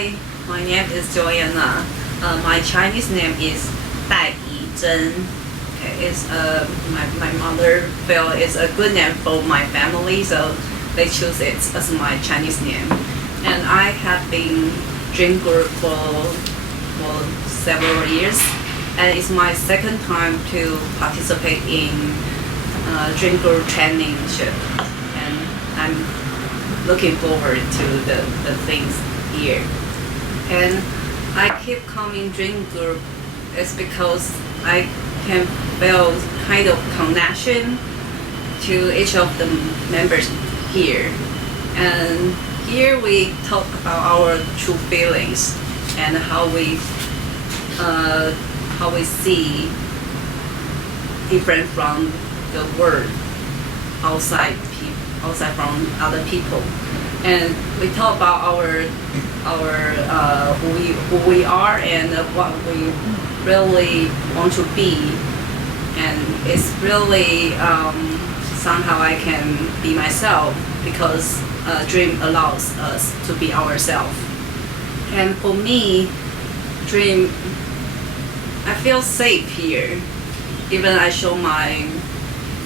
Hi, my name is Joanna. My Chinese name is Dai Zhen. Okay, my mother felt it's a good name for my family, so they choose it as my Chinese name. And I have been dream group for several years, and it's my second time to participate in dream group trainingship, and I'm looking forward to the things here. And I keep coming dream group is because I can feel kind of connection to each of the members here. And here we talk about our true feelings and how we see different from the world outside from other people. And we talk about our who we are and what we really want to be, and it's really somehow I can be myself because dream allows us to be ourselves. And for me, dream, I feel safe here. Even I show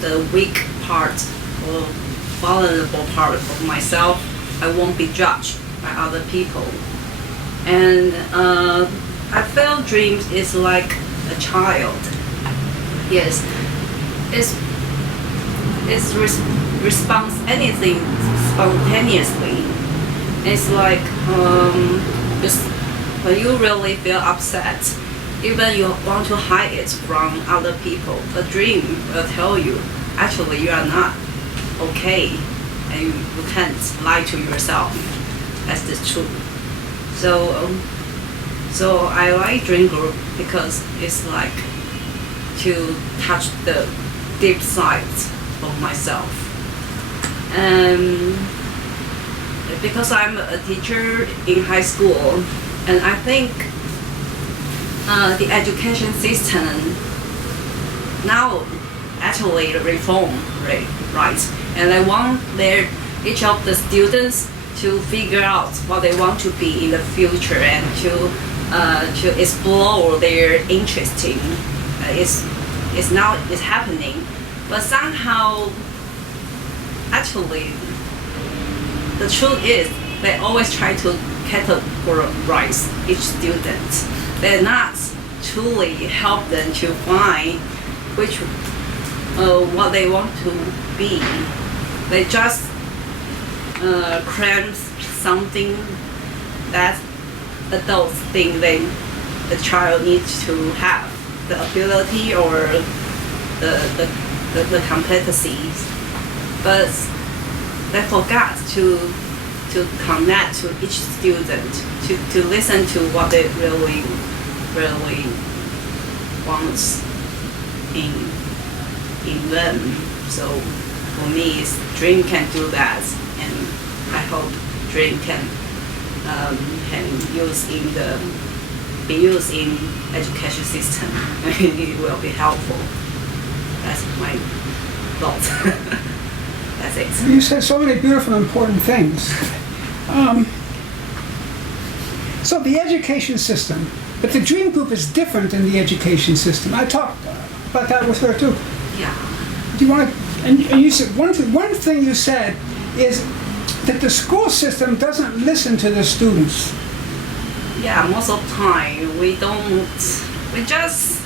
the weak part or vulnerable part of myself, I won't be judged by other people. And I feel dreams is like a child. Yes, it's responds anything spontaneously. It's like just when you really feel upset, even you want to hide it from other people, the dream will tell you actually you are not okay, and you can't lie to yourself. That's the truth. So I like dream group because it's like to touch the deep sides of myself. And because I'm a teacher in high school, and I think the education system now actually reform, right? And I want each of the students to figure out what they want to be in the future and to explore their interest in. It's happening, but somehow, actually, the truth is they always try to categorize each student. They're not truly help them to find what they want to be. They just cram something that adults think the child needs to have, the ability or the competencies, but they forgot to connect to each student, to listen to what they really wants in them. So for me, dream can do that, and I hope dream can be used in education system. It will be helpful. That's my thought. That's it. You said so many beautiful, important things. So the education system, but the dream group is different than the education system. I talked about that with her too. Yeah. Do you want to? And you said one thing you said is that the school system doesn't listen to the students. Yeah, most of the time we don't. We just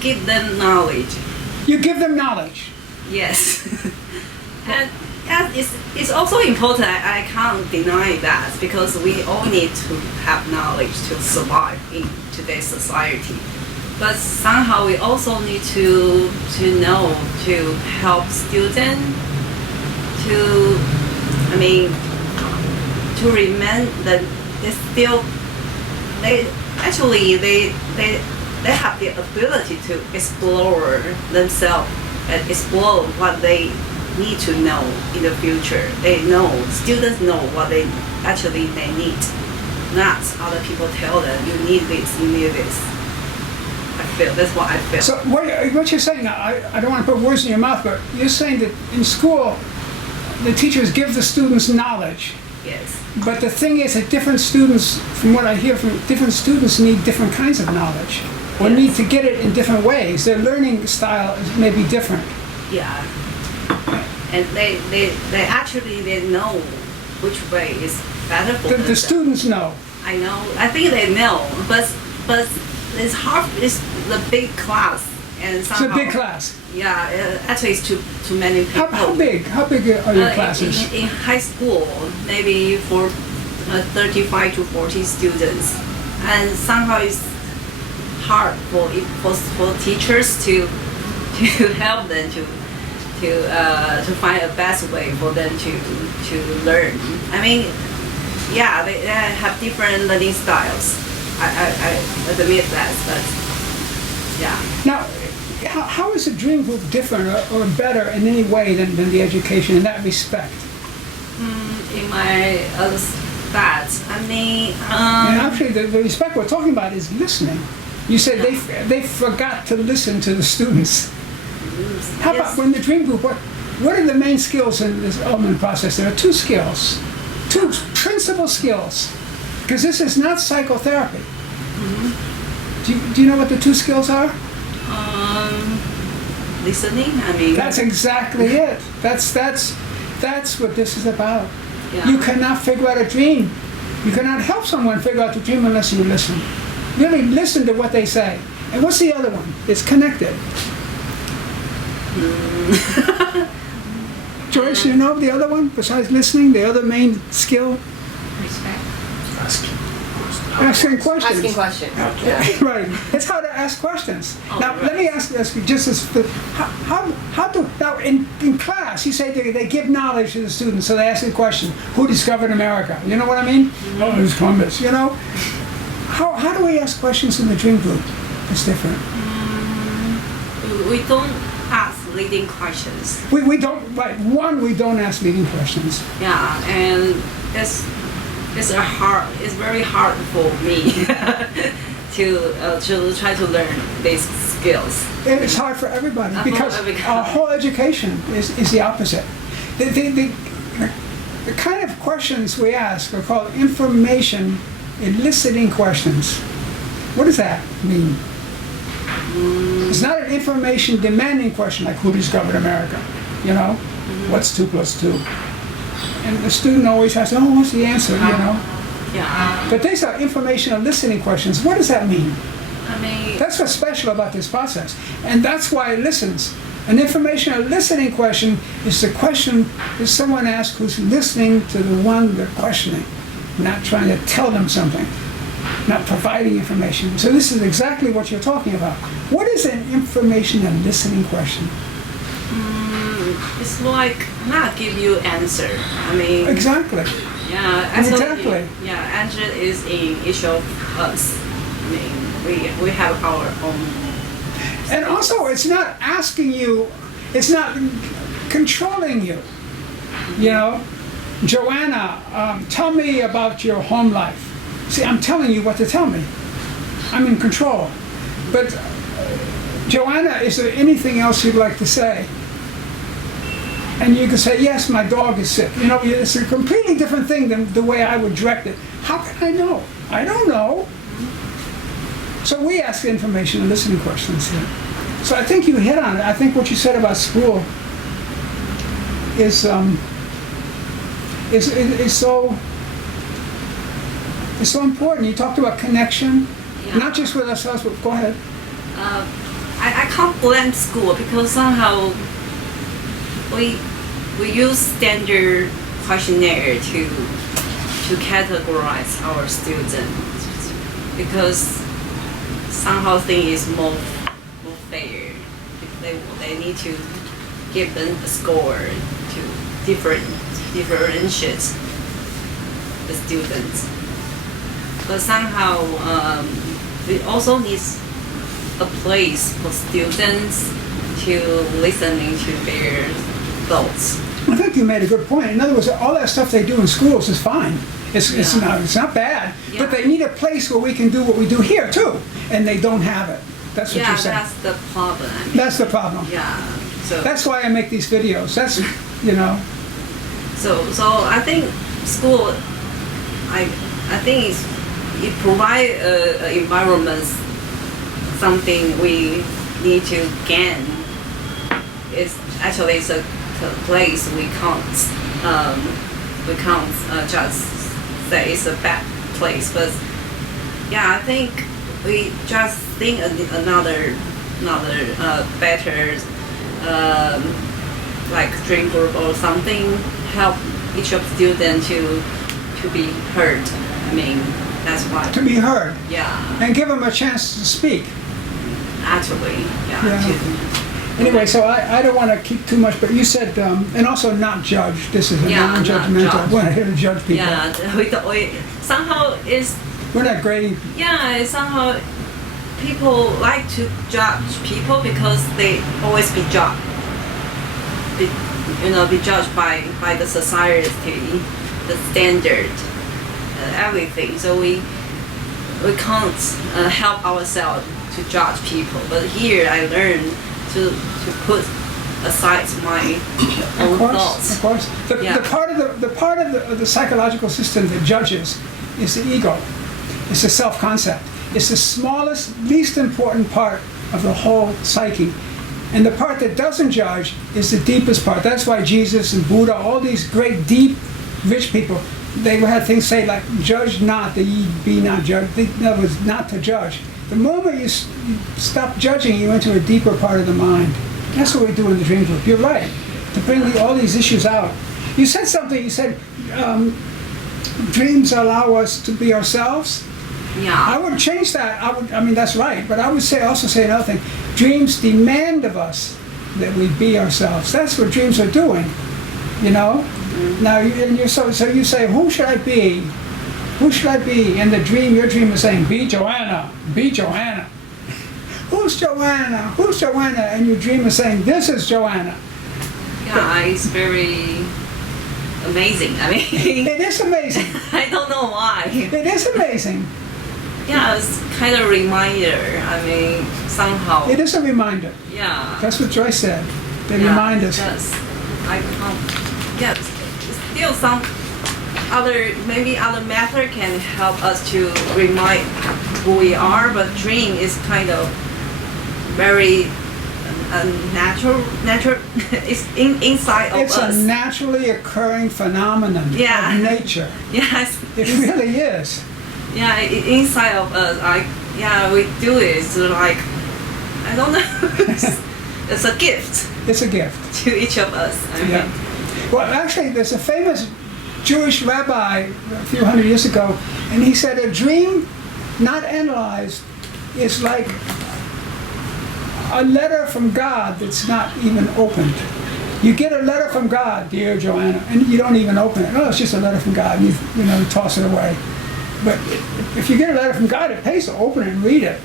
give them knowledge. You give them knowledge. Yes. And yes, it's also important. I can't deny that because we all need to have knowledge to survive in today's society. But somehow we also need to know to help students to remain that they have the ability to explore themselves and explore what they need to know in the future. Students know what they need, not other people tell them you need this. That's what I feel. So what you're saying now, I don't want to put words in your mouth, but you're saying that in school, the teachers give the students knowledge. Yes. But the thing is that different students, from what I hear from different students, need different kinds of knowledge, or Yes. need to get it in different ways. Their learning style may be different. Yeah. And they actually they know which way is better for The them. students know. I know. I think they know, but it's hard. It's the big class, and It's somehow. a big class. Yeah, actually, it's too many people. How big? How big are your classes? In high school, maybe for 35 to 40 students, and somehow it's hard for teachers to help them to find a best way for them to learn. I mean, yeah, they have different learning styles. I admit that, but yeah. Now, how is the dream group different or better in any way than the education in that respect? In my other stats, I mean, And actually, the respect we're talking about is listening. You said they forgot to listen to the students. How about when the dream group, what are the main skills in this element process? There are two skills, two principal skills, because this is not psychotherapy. Do you know what the two skills are? listening. I mean, That's exactly it. That's what this is about. Yeah. You cannot figure out a dream. You cannot help someone figure out the dream unless you listen. Really listen to what they say. And what's the other one? It's connected. Joyce, you know the other one besides listening? The other main skill? respect. Asking questions. Asking questions. Right. It's how to ask questions. Oh, Now, right. let me ask you just as how do now in class you say they give knowledge to the students, so they ask the question, who discovered America? You know what I mean? Oh, it was Columbus. You know, how do we ask questions in the dream group? It's different. We don't ask leading questions. We don't right. One, we don't ask leading questions. Yeah, and it's very hard for me to try to learn these skills. And it's hard for everybody Uh-huh, because everybody. our whole education is the opposite. The kind of questions we ask are called information eliciting questions. What does that mean? It's not an information demanding question like who discovered America, you know? What's 2 + 2? And the student always has, oh, what's the answer, you know? Yeah, But these are information eliciting questions. What does that mean? I mean, That's what's special about this process. And that's why it listens. An information eliciting question is the question that someone asks who's listening to the one they're questioning, not trying to tell them something, not providing information. So this is exactly what you're talking about. What is an information eliciting question? it's like not give you answer. I mean, Exactly. yeah, actually, Exactly. yeah, answer is in each of us. I mean, we have our own. And also, it's not asking you, it's not controlling you. You know, Joanna, tell me about your home life. See, I'm telling you what to tell me. I'm in control. But Joanna, is there anything else you'd like to say? And you can say, yes, my dog is sick. You know, it's a completely different thing than the way I would direct it. How can I know? I don't know. So we ask information and listening questions here. So I think you hit on it. I think what you said about school is so important. You talked about connection, Yeah. not just with ourselves, but go ahead. I can't blame school because somehow we use standard questionnaire to categorize our students because somehow thing is more fair. They need to give them a score to differentiate the students. But somehow we also need a place for students to listening to their thoughts. I think you made a good point. In other words, all that stuff they do in schools is fine. It's not bad. Yeah. But they need a place where we can do what we do here too, and they don't have it. That's what Yeah, you're saying. that's the problem. I mean, That's the problem. yeah. So That's why I make these videos. That's, you know, so I think school, I think it provide environment something we need to gain. It's a place we can't just say it's a bad place, but yeah, I think we just think another better like dream group or something help each of student to be heard. I mean, that's why. To be heard. Yeah. And give them a chance to speak. Actually, yeah. Yeah. Anyway, so I don't want to keep too much, but you said, and also not judge. This is a non-judgmental. We're not here to judge people. Yeah, we somehow is. We're not grading. Yeah, somehow people like to judge people because they always be judged. Be judged by the society, the standard, everything. So we can't help ourselves to judge people. But here I learned to put aside my own thoughts. Of course. The part of the psychological system that judges is the ego. It's the self-concept. It's the smallest, least important part of the whole psyche. And the part that doesn't judge is the deepest part. That's why Jesus and Buddha, all these great, deep, rich people, they had things say like, judge not that ye be not judged. That was not to judge. The moment you stop judging, you enter a deeper part of the mind. That's what we do in the dream group. You're right. To bring all these issues out. You said something, you said dreams allow us to be ourselves. Yeah. I would change that. I mean, that's right. But I would also say another thing. Dreams demand of us that we be ourselves. That's what dreams are doing. You know? Mm-hmm. Now, so you say, who should I be? Who should I be? In the dream, your dream is saying, be Joanna. Be Joanna. Who's Joanna? Who's Joanna? And your dream is saying, this is Joanna. Yeah, it's very amazing. I mean, it is amazing. I don't know why. It is amazing. Yeah, it's kind of a reminder. I mean, somehow. It is a reminder. Yeah. That's what Joyce said. They remind us. Yes. I can't. Yes. Still some maybe other method can help us to remind who we are, but dream is kind of very natural. It's inside of us. It's a naturally occurring phenomenon of nature. Yes. It really is. Yeah, inside of us, we do it. So like, I don't know. It's a gift. It's a gift to each of us. I mean. Well, actually, there's a famous Jewish rabbi a few hundred years ago, and he said a dream not analyzed is like a letter from God that's not even opened. You get a letter from God, dear Joanna, and you don't even open it. Oh, it's just a letter from God, and you toss it away. But if you get a letter from God, it pays to open it and read it,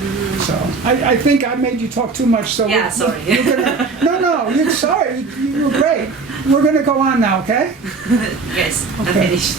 Mm-hmm. So I think I made you talk too much. So sorry. No, you're sorry. You were great. We're going to go on now, okay? Yes, okay. I'm finished.